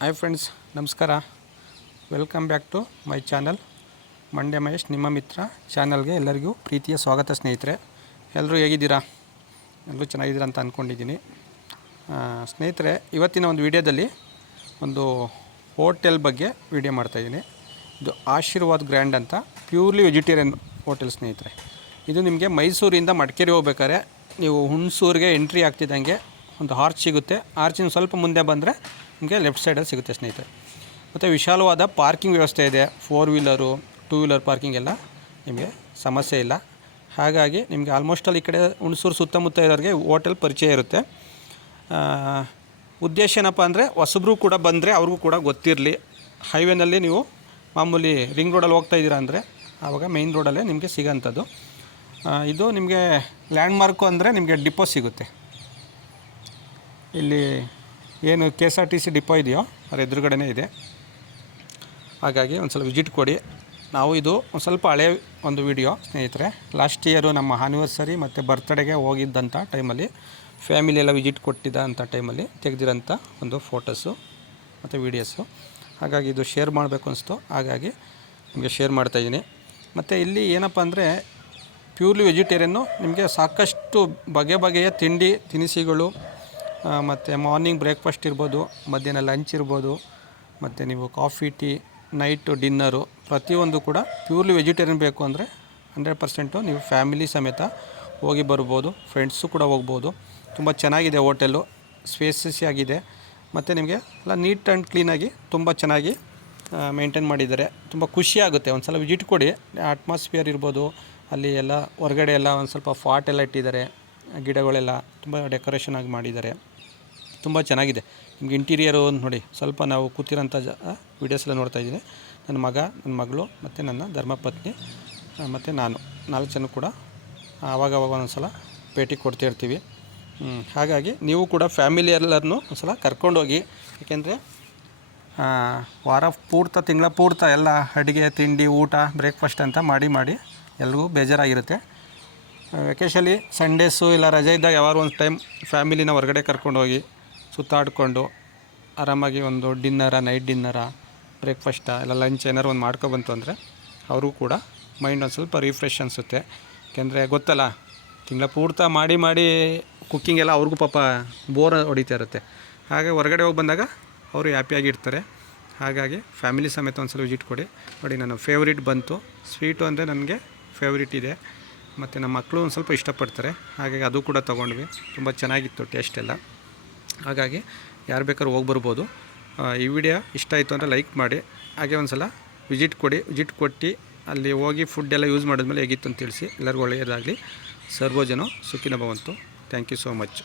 Hi friends, ನಮಸ್ಕಾರ. Welcome back to my channel Mandya Mahesh ನಿಮ್ಮ ಮಿತ್ರ ಚಾನಲ್ಗೆ ಎಲ್ಲರಿಗೂ ಪ್ರೀತಿಯ ಸ್ವಾಗತ. ಸ್ನೇಹಿತರೆ, ಎಲ್ಲರೂ ಹೇಗಿದ್ದೀರಾ? ಎಲ್ಲರೂ ಚೆನ್ನಾಗಿದ್ದೀರಾ ಅಂತ ಅಂದ್ಕೊಂಡಿದ್ದೀನಿ. ಸ್ನೇಹಿತರೆ, ಇವತ್ತಿನ ಒಂದು ವಿಡಿಯೋದಲ್ಲಿ ಒಂದು ಹೋಟೆಲ್ ಬಗ್ಗೆ ವಿಡಿಯೋ ಮಾಡ್ತಾಯಿದ್ದೀನಿ. ಇದು ಆಶೀರ್ವಾದ್ ಗ್ರ್ಯಾಂಡ್ ಅಂತ ಪ್ಯೂರ್ಲಿ ವೆಜಿಟೇರಿಯನ್ ಹೋಟೆಲ್ ಸ್ನೇಹಿತರೆ. ಇದು ನಿಮಗೆ ಮೈಸೂರಿಂದ ಮಡಿಕೇರಿ ಹೋಗ್ಬೇಕಾದ್ರೆ ನೀವು ಹುಣಸೂರಿಗೆ ಎಂಟ್ರಿ ಆಗ್ತಿದ್ದಂಗೆ ಒಂದು ಆರ್ಚ್ ಸಿಗುತ್ತೆ. ಆರ್ಚಿನ ಸ್ವಲ್ಪ ಮುಂದೆ ಬಂದರೆ ನಿಮಗೆ ಲೆಫ್ಟ್ ಸೈಡಲ್ಲಿ ಸಿಗುತ್ತೆ ಸ್ನೇಹಿತರೆ. ಮತ್ತು ವಿಶಾಲವಾದ ಪಾರ್ಕಿಂಗ್ ವ್ಯವಸ್ಥೆ ಇದೆ. 4 ವೀಲರು 2 ವೀಲರ್ ಪಾರ್ಕಿಂಗ್ ಎಲ್ಲ ನಿಮಗೆ ಸಮಸ್ಯೆ ಇಲ್ಲ. ಹಾಗಾಗಿ ನಿಮಗೆ ಆಲ್ಮೋಸ್ಟಲ್ಲಿ ಈ ಕಡೆ ಹುಣಸೂರು ಸುತ್ತಮುತ್ತ ಇರೋರಿಗೆ ಹೋಟೆಲ್ ಪರಿಚಯ ಇರುತ್ತೆ. ಉದ್ದೇಶ ಏನಪ್ಪ ಅಂದರೆ ಹೊಸಬ್ರು ಕೂಡ ಬಂದರೆ ಅವ್ರಿಗೂ ಕೂಡ ಗೊತ್ತಿರಲಿ. ಹೈವೇನಲ್ಲಿ ನೀವು ಮಾಮೂಲಿ ರಿಂಗ್ ರೋಡಲ್ಲಿ ಹೋಗ್ತಾ ಇದ್ದೀರಾ ಅಂದರೆ ಆವಾಗ ಮೇಯ್ನ್ ರೋಡಲ್ಲೇ ನಿಮಗೆ ಸಿಗೋಂಥದ್ದು. ಇದು ನಿಮಗೆ ಲ್ಯಾಂಡ್ಮಾರ್ಕು ಅಂದರೆ ನಿಮಗೆ ಡಿಪೋ ಸಿಗುತ್ತೆ. ಇಲ್ಲಿ ಏನು KSRTC ಡಿಪೋ ಇದೆಯೋ ಅದರ ಎದುರುಗಡೆನೇ ಇದೆ. ಹಾಗಾಗಿ ಒಂದು ಸಲ ವಿಸಿಟ್ ಕೊಡಿ. ನಾವು ಇದು ಒಂದು ಸ್ವಲ್ಪ ಹಳೆಯ ಒಂದು ವಿಡಿಯೋ ಸ್ನೇಹಿತರೆ. ಲಾಸ್ಟ್ ಇಯರು ನಮ್ಮ ಆ್ಯನಿವರ್ಸರಿ ಮತ್ತು ಬರ್ತ್ಡೇಗೆ ಹೋಗಿದ್ದಂಥ ಟೈಮಲ್ಲಿ ಫ್ಯಾಮಿಲಿ ಎಲ್ಲ ವಿಸಿಟ್ ಕೊಟ್ಟಿದ್ದ ಅಂಥ ಟೈಮಲ್ಲಿ ತೆಗೆದಿರೋಂಥ ಒಂದು ಫೋಟೋಸು ಮತ್ತು ವೀಡಿಯೋಸು. ಹಾಗಾಗಿ ಇದು ಶೇರ್ ಮಾಡಬೇಕು ಅನಿಸ್ತು, ಹಾಗಾಗಿ ನಿಮಗೆ ಶೇರ್ ಮಾಡ್ತಾಯಿದ್ದೀನಿ. ಮತ್ತು ಇಲ್ಲಿ ಏನಪ್ಪ ಅಂದರೆ ಪ್ಯೂರ್ಲಿ ವೆಜಿಟೇರಿಯನ್ನು. ನಿಮಗೆ ಸಾಕಷ್ಟು ಬಗೆಯ ತಿನಿಸುಗಳು ಮತ್ತು ಮಾರ್ನಿಂಗ್ ಬ್ರೇಕ್ಫಾಸ್ಟ್ ಇರ್ಬೋದು, ಮಧ್ಯಾಹ್ನ ಲಂಚ್ ಇರ್ಬೋದು, ಮತ್ತು ನೀವು ಕಾಫಿ, ಟೀ, ನೈಟು ಡಿನ್ನರು ಪ್ರತಿಯೊಂದು ಕೂಡ ಪ್ಯೂರ್ಲಿ ವೆಜಿಟೇರಿಯನ್ ಬೇಕು ಅಂದರೆ 100% ನೀವು ಫ್ಯಾಮಿಲಿ ಸಮೇತ ಹೋಗಿ ಬರ್ಬೋದು. ಫ್ರೆಂಡ್ಸು ಕೂಡ ಹೋಗ್ಬೋದು. ತುಂಬ ಚೆನ್ನಾಗಿದೆ ಹೋಟೆಲ್ಲು, ಸ್ಪೇಸಿಯಸ್ ಆಗಿದೆ. ಮತ್ತು ನಿಮಗೆ ಎಲ್ಲ ನೀಟ್ ಆ್ಯಂಡ್ ಕ್ಲೀನಾಗಿ ತುಂಬ ಚೆನ್ನಾಗಿ ಮೇಂಟೈನ್ ಮಾಡಿದ್ದಾರೆ. ತುಂಬ ಖುಷಿಯಾಗುತ್ತೆ. ಒಂದು ಸಲ ವಿಸಿಟ್ ಕೊಡಿ. ಅಟ್ಮಾಸ್ಫಿಯರ್ ಇರ್ಬೋದು, ಅಲ್ಲಿ ಎಲ್ಲ ಹೊರಗಡೆ ಎಲ್ಲ ಒಂದು ಸ್ವಲ್ಪ ಫಾಟ್ ಎಲ್ಲ ಇಟ್ಟಿದ್ದಾರೆ, ಗಿಡಗಳೆಲ್ಲ ತುಂಬ ಡೆಕೋರೇಷನ್ ಆಗಿ ಮಾಡಿದ್ದಾರೆ. ತುಂಬ ಚೆನ್ನಾಗಿದೆ. ನಿಮ್ಗೆ ಇಂಟೀರಿಯರು ನೋಡಿ, ಸ್ವಲ್ಪ ನಾವು ಕೂತಿರೋಂಥ ವೀಡಿಯೋಸ್ ಎಲ್ಲ ನೋಡ್ತಾ ಇದ್ದೀನಿ. ನನ್ನ ಮಗ, ನನ್ನ ಮಗಳು ಮತ್ತು ನನ್ನ ಧರ್ಮಪತ್ನಿ ಮತ್ತು ನಾನು 4 ಜನ ಕೂಡ ಆವಾಗವಾಗ ಒಂದು ಸಲ ಭೇಟಿ ಕೊಡ್ತಿರ್ತೀವಿ. ಹಾಗಾಗಿ ನೀವು ಕೂಡ ಫ್ಯಾಮಿಲಿ ಎಲ್ಲರನ್ನೂ ಒಂದು ಸಲ ಕರ್ಕೊಂಡೋಗಿ. ಏಕೆಂದರೆ ವಾರ ಪೂರ್ತಿ, ತಿಂಗಳ ಪೂರ್ತಿ ಎಲ್ಲ ಅಡುಗೆ, ತಿಂಡಿ, ಊಟ, ಬ್ರೇಕ್ಫಾಸ್ಟ್ ಅಂತ ಮಾಡಿ ಎಲ್ರಿಗೂ ಬೇಜಾರಾಗಿರುತ್ತೆ. ವೆಕೇಷನಲ್ಲಿ ಸಂಡೇಸು ಇಲ್ಲ ರಜೆ ಇದ್ದಾಗ ಯಾವಾರು ಒಂದು ಟೈಮ್ ಫ್ಯಾಮಿಲಿನ ಹೊರಗಡೆ ಕರ್ಕೊಂಡೋಗಿ ಸುತ್ತಾಡಿಕೊಂಡು ಆರಾಮಾಗಿ ಒಂದು ಡಿನ್ನರ, ನೈಟ್ ಡಿನ್ನರ, ಬ್ರೇಕ್ಫಾಸ್ಟ ಇಲ್ಲ ಲಂಚ್ ಏನಾರು ಒಂದು ಮಾಡ್ಕೊಬಂತು ಅಂದರೆ ಅವ್ರಿಗೂ ಕೂಡ ಮೈಂಡ್ ಒಂದು ಸ್ವಲ್ಪ ರಿಫ್ರೆಶ್ ಅನಿಸುತ್ತೆ. ಯಾಕೆಂದರೆ ಗೊತ್ತಲ್ಲ, ತಿಂಗಳ ಪೂರ್ತಿ ಮಾಡಿ ಕುಕ್ಕಿಂಗ್ ಎಲ್ಲ ಅವ್ರಿಗೂ ಪಾಪ ಬೋರ್ ಹೊಡಿತಾ ಇರುತ್ತೆ. ಹಾಗೆ ಹೊರಗಡೆ ಹೋಗಿ ಬಂದಾಗ ಅವರು ಹ್ಯಾಪಿಯಾಗಿರ್ತಾರೆ. ಹಾಗಾಗಿ ಫ್ಯಾಮಿಲಿ ಸಮೇತ ಒಂದು ಸಲ ವಿಸಿಟ್ ಕೊಡಿ. ನೋಡಿ, ನನ್ನ ಫೇವ್ರೇಟ್ ಬಂತು. ಸ್ವೀಟು ಅಂದರೆ ನನಗೆ ಫೇವ್ರೇಟ್ ಇದೆ. ಮತ್ತು ನಮ್ಮ ಮಕ್ಕಳು ಒಂದು ಸ್ವಲ್ಪ ಇಷ್ಟಪಡ್ತಾರೆ. ಹಾಗಾಗಿ ಅದು ಕೂಡ ತೊಗೊಂಡ್ವಿ. ತುಂಬ ಚೆನ್ನಾಗಿತ್ತು ಟೇಸ್ಟ್ ಎಲ್ಲ. ಹಾಗಾಗಿ ಯಾರು ಬೇಕಾದ್ರೂ ಹೋಗಿ ಬರ್ಬೋದು. ಈ ವಿಡಿಯೋ ಇಷ್ಟ ಆಯಿತು ಅಂದರೆ ಲೈಕ್ ಮಾಡಿ. ಹಾಗೆ ಒಂದು ಸಲ ವಿಸಿಟ್ ಕೊಡಿ. ವಿಸಿಟ್ ಕೊಟ್ಟು ಅಲ್ಲಿ ಹೋಗಿ ಫುಡ್ ಎಲ್ಲ ಯೂಸ್ ಮಾಡಿದ್ಮೇಲೆ ಹೇಗಿತ್ತು ಅಂತ ತಿಳಿಸಿ. ಎಲ್ಲರಿಗೂ ಒಳ್ಳೆಯದಾಗಲಿ. ಸರ್ವಜನ ಸುಖಿನೋ ಭವಂತು. Thank you so much.